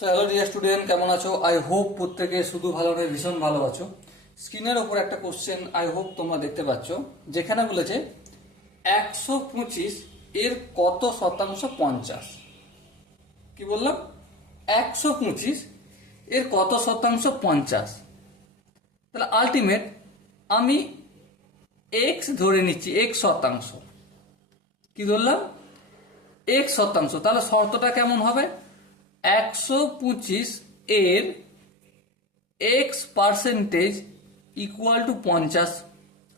তো hello dear student, কেমন আছো? আই হোপ প্রত্যেকে শুধু ভালো নয়, ভীষণ ভালো আছো। স্ক্রিনের ওপর একটা কোশ্চেন আই হোপ তোমরা দেখতে পাচ্ছ, যেখানে বলেছে 125 এর কত শতাংশ 50। কি বললাম? 125 এর কত শতাংশ 50। তাহলে আলটিমেট আমি এক্স ধরে নিচ্ছি, এক শতাংশ। কি ধরলাম? এক শতাংশ। তাহলে শর্তটা কেমন হবে? 125 এর এক্স পার্সেন্টেজ ইকুয়াল টু 50।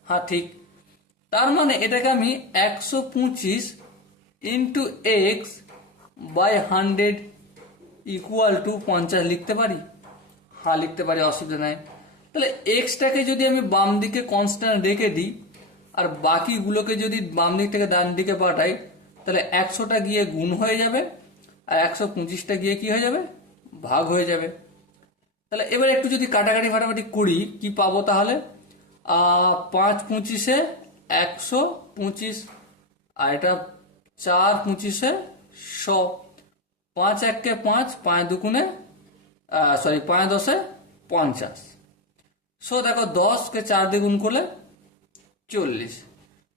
হ্যাঁ, ঠিক। তার মানে এটাকে আমি 125 into X by 100 equal to 50 লিখতে পারি। হ্যাঁ, লিখতে পারি, অসুবিধা নাই। তাহলে এক্সটাকে যদি আমি বাম দিকে কনস্ট্যান্ট রেখে দিই আর বাকিগুলোকে যদি বাম দিক থেকে ডান দিকে পাঠাই, তাহলে 100টা গিয়ে গুণ হয়ে যাবে আর 125টা গিয়ে কি হয়ে যাবে? ভাগ হয়ে যাবে। তাহলে এবার একটু যদি কাটাকাটি ফাটাকাটি করি, কি পাবো তাহলে? 5 25-এ 125, আর এটা 4 25-এ 100। 5 1-কে 5, 5 2-গুণে 5 10-এ 50। সো দেখো, 10-কে 4 দিয়ে গুণ করলে 40।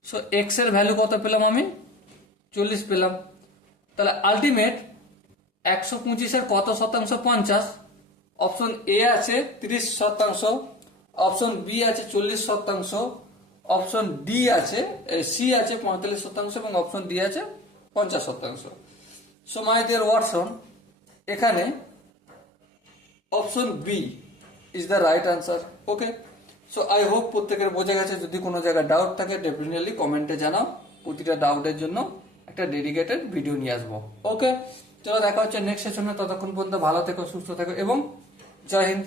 সো এক্স এর ভ্যালু কত পেলাম আমি? 40 পেলাম। তাহলে আলটিমেট 125-এর কত শতাংশ 50? অপশন এ আছে 30%, অপশন বি আছে 40%, অপশন ডি আছে সি আছে 45% এবং অপশন ডি আছে 50%। সো মাই ডিয়ার ওয়াটসন, এখানে option B is the right answer. Okay, so I hope প্রত্যেকের বোঝা গেছে। যদি কোনো জায়গায় ডাউট থাকে ডেফিনেটলি কমেন্টে জানাও। প্রতিটা ডাউটের জন্য একটা ডেডিকেটেড ভিডিও নিয়ে আসবো। ওকে, চলো দেখা হচ্ছে নেক্সট সেশনে। ততক্ষণ পর্যন্ত ভালো থেকো, সুস্থ থেকো এবং জয় হিন্দ।